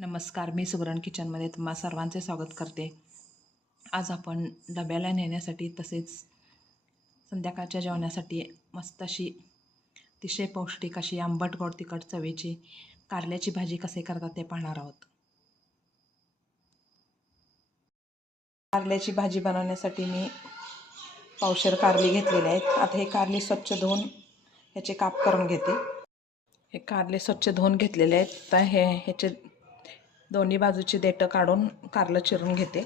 नमस्कार मी सुगरण किचनमध्ये तुम्हा सर्वांचे स्वागत करते. आज आपण डब्याला नेण्यासाठी तसेच संध्याकाळच्या जेवणासाठी मस्त अशी अतिशय पौष्टिक अशी आंबट गोड तिखट चवीची कारल्याची भाजी कसे करतात ते पाहणार आहोत. कारल्याची भाजी बनवण्यासाठी मी पावशेर कारली घेतलेले आहेत. आता हे कारली स्वच्छ धुवून ह्याचे काप करून घेते. हे कारले स्वच्छ धुवून घेतलेले आहेत. तर हे ह्याचे दोन्ही बाजूची देठं काढून कारलं चिरून घेते.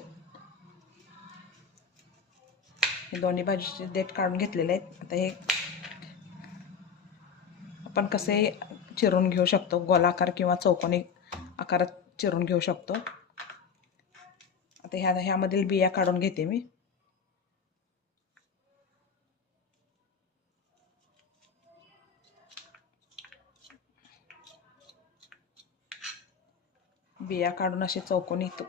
हे दोन्ही बाजूचे देठ काढून घेतलेले आहेत. आता हे आपण कसे चिरून घेऊ शकतो? गोलाकार किंवा चौकोनी आकारात चिरून घेऊ शकतो. आता ह्या ह्यामधील बिया काढून घेते मी. बिया काढून असे चौकोनी येतो.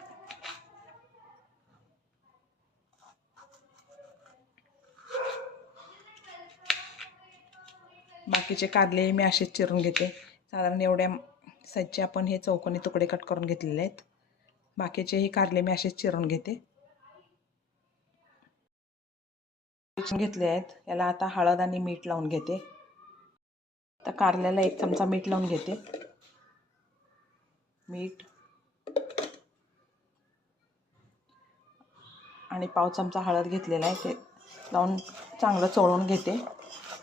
बाकीचे कारले मी असेच चिरून घेते. साधारण एवढ्या साईजचे आपण हे चौकोनी तुकडे कट करून घेतलेले आहेत. बाकीचेही कारले मी असेच चिरून घेते. घेतले आहेत. याला आता हळद आणि मीठ लावून घेते. तर कारल्याला एक चमचा मीठ लावून घेते. मीठ आणि पाव चमचा हळद घेतलेला आहे ते लावून चांगलं चोळून घेते.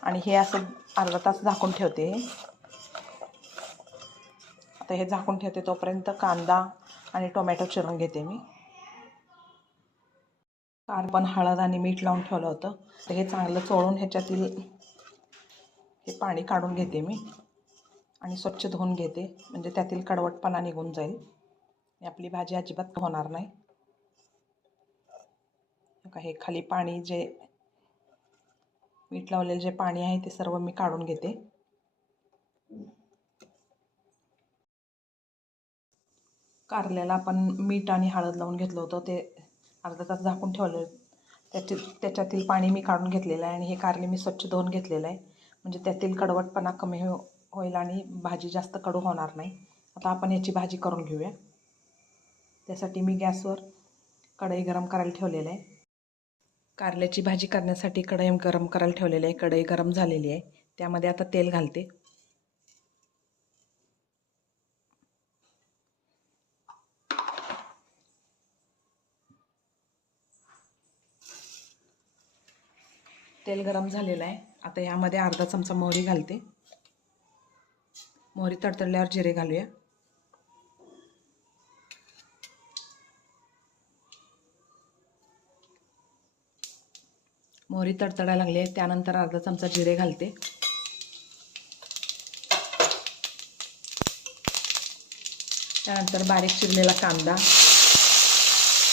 आणि हे असं अर्धा तास झाकून ठेवते आता हे झाकून ठेवते तोपर्यंत कांदा आणि टोमॅटो चिरून घेते मी. कारण पण हळद आणि मीठ लावून ठेवलं होतं. तर हे चांगलं चोळून ह्याच्यातील हे पाणी काढून घेते मी. आणि स्वच्छ धुवून घेते म्हणजे त्यातील कडवटपणा निघून जाईल. आपली भाजी अजिबात होणार नाही. का हे खाली पाणी जे मीठ लावलेलं जे पाणी आहे ते सर्व मी काढून घेते. कारल्याला आपण मीठ आणि हळद लावून घेतलं होतं ते अर्धा तास झाकून ठेवलं. त्याचे त्याच्यातील पाणी मी काढून घेतलेलं आहे आणि हे कारले मी स्वच्छ धुवून घेतलेलं आहे. म्हणजे त्यातील कडवटपणा कमी हो होईल आणि भाजी जास्त कडू होणार नाही. आता आपण याची भाजी करून घेऊया. त्यासाठी मी गॅसवर कढई गरम करायला ठेवलेलं आहे. कारल्याची भाजी करण्यासाठी कढई गरम करायला ठेवलेली आहे. कढई गरम झालेली आहे. त्यामध्ये आता तेल घालते. तेल गरम झालेलं आहे. आता यामध्ये अर्धा चमचा मोहरी घालते. मोहरी तडतडल्यावर जिरे घालूया. मोहरी तडतडायला लागली आहे. त्यानंतर अर्धा चमचा जिरे घालते. त्यानंतर बारीक चिरलेला कांदा.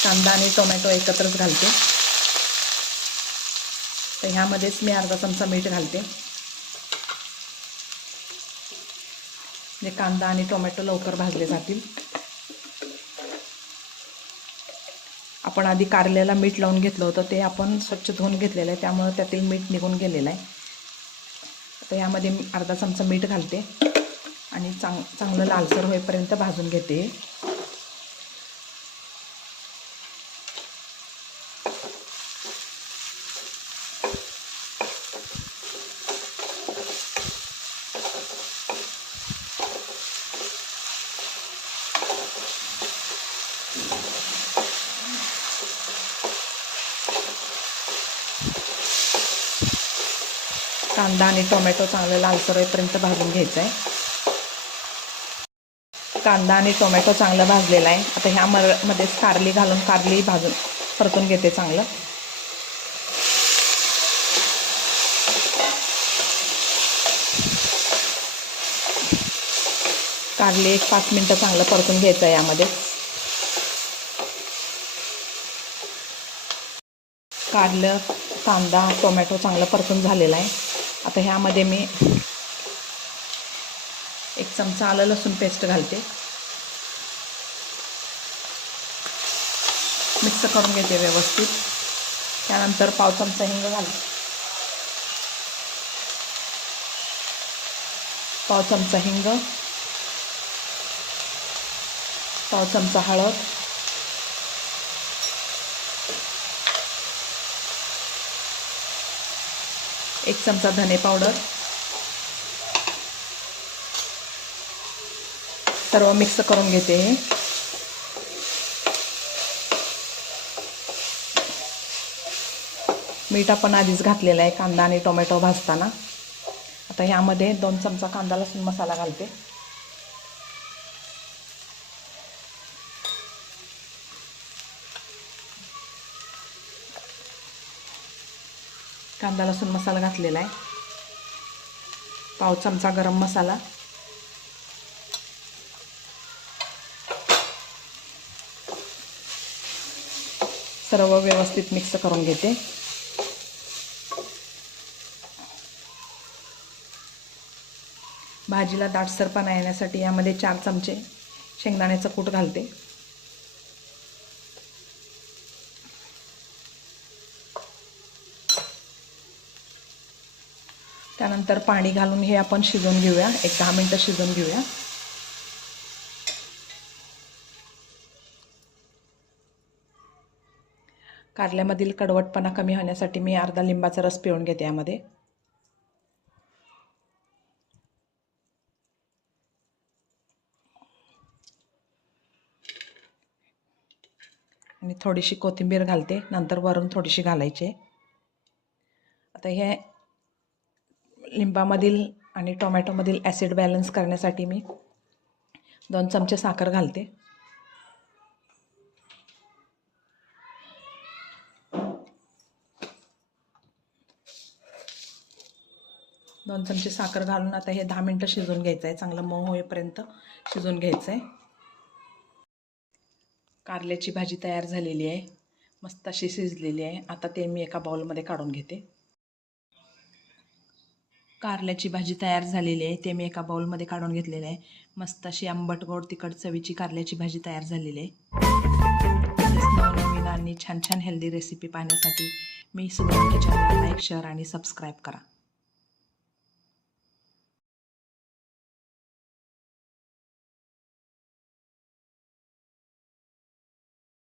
कांदा आणि टोमॅटो एकत्रच घालते. तर ह्यामध्येच मी अर्धा चमचा मीठ घालते. म्हणजे कांदा आणि टोमॅटो लवकर भाजले जातील. आपण आधी कारल्याला मीठ लावून घेतलं होतं ते आपण स्वच्छ धुवून घेतलेलं आहे त्यामुळं त्यातील मीठ निघून गेलेलं आहे. तर यामध्ये मी अर्धा चमचा मीठ घालते आणि चांग चांगलं लालसर होईपर्यंत भाजून घेते. कांदा आणि टोमॅटो चांगलं लालसर होईपर्यंत भाजून घ्यायचं आहे कांदा आणि टोमॅटो चांगलं भाजलेला आहे. आता ह्या मर मध्येच कारली घालून कारली भाजून परतून घेते चांगलं. कारली एक पाच मिनटं चांगलं परतून घ्यायचं आहे यामध्ये. कारलं कांदा टोमॅटो चांगलं परतून झालेला आहे. आता ह्यामध्ये मी एक चमचा आलं लसूण पेस्ट घालते. मिक्स करून घेते व्यवस्थित. त्यानंतर पाव चमचा हिंग घालते. पाव चमचा हिंग. पाव चमचा हळद. एक चमचा धने पावडर. सर्व मिक्स करून घेते. हे मीठ आपण आधीच घातलेलं आहे कांदा आणि टोमॅटो भाजताना. आता ह्यामध्ये दोन चमचा कांदा लसूण मसाला घालते. कांदा लसूण मसाला घातलेला आहे. पाव चमचा गरम मसाला. सर्व व्यवस्थित मिक्स करून घेते. भाजीला दाटसरपणा येण्यासाठी यामध्ये चार चमचे शेंगदाण्याचं कूट घालते. त्यानंतर पाणी घालून हे आपण शिजवून घेऊया. एक दहा मिनटं शिजवून घेऊया. कारल्यामधील कडवटपणा कमी होण्यासाठी मी अर्धा लिंबाचा रस पिळून घेते यामध्ये. आणि थोडीशी कोथिंबीर घालते. नंतर वरून थोडीशी घालायची. आता हे लिंबामधील आणि टोमॅटोमधील ॲसिड बॅलन्स करण्यासाठी मी दोन चमचे साखर घालते. दोन चमचे साखर घालून आता हे दहा मिनटं शिजवून घ्यायचं आहे चांगलं मऊ होईपर्यंत शिजवून घ्यायचं आहे कारल्याची भाजी तयार झालेली आहे. मस्त अशी शिजलेली आहे. आता ते मी एका बाउलमध्ये काढून घेते. कारल्याची भाजी तयार झालेली आहे. ते मी एका बाउलमध्ये काढून घेतलेलं आहे. मस्त अशी आंबट गोड तिखट चवीची कारल्याची भाजी तयार झालेली आहे. नवनवीन आणि छान छान हेल्दी रेसिपी पाहण्यासाठी मी सुद्धा लाईक शेअर आणि सबस्क्राईब करा.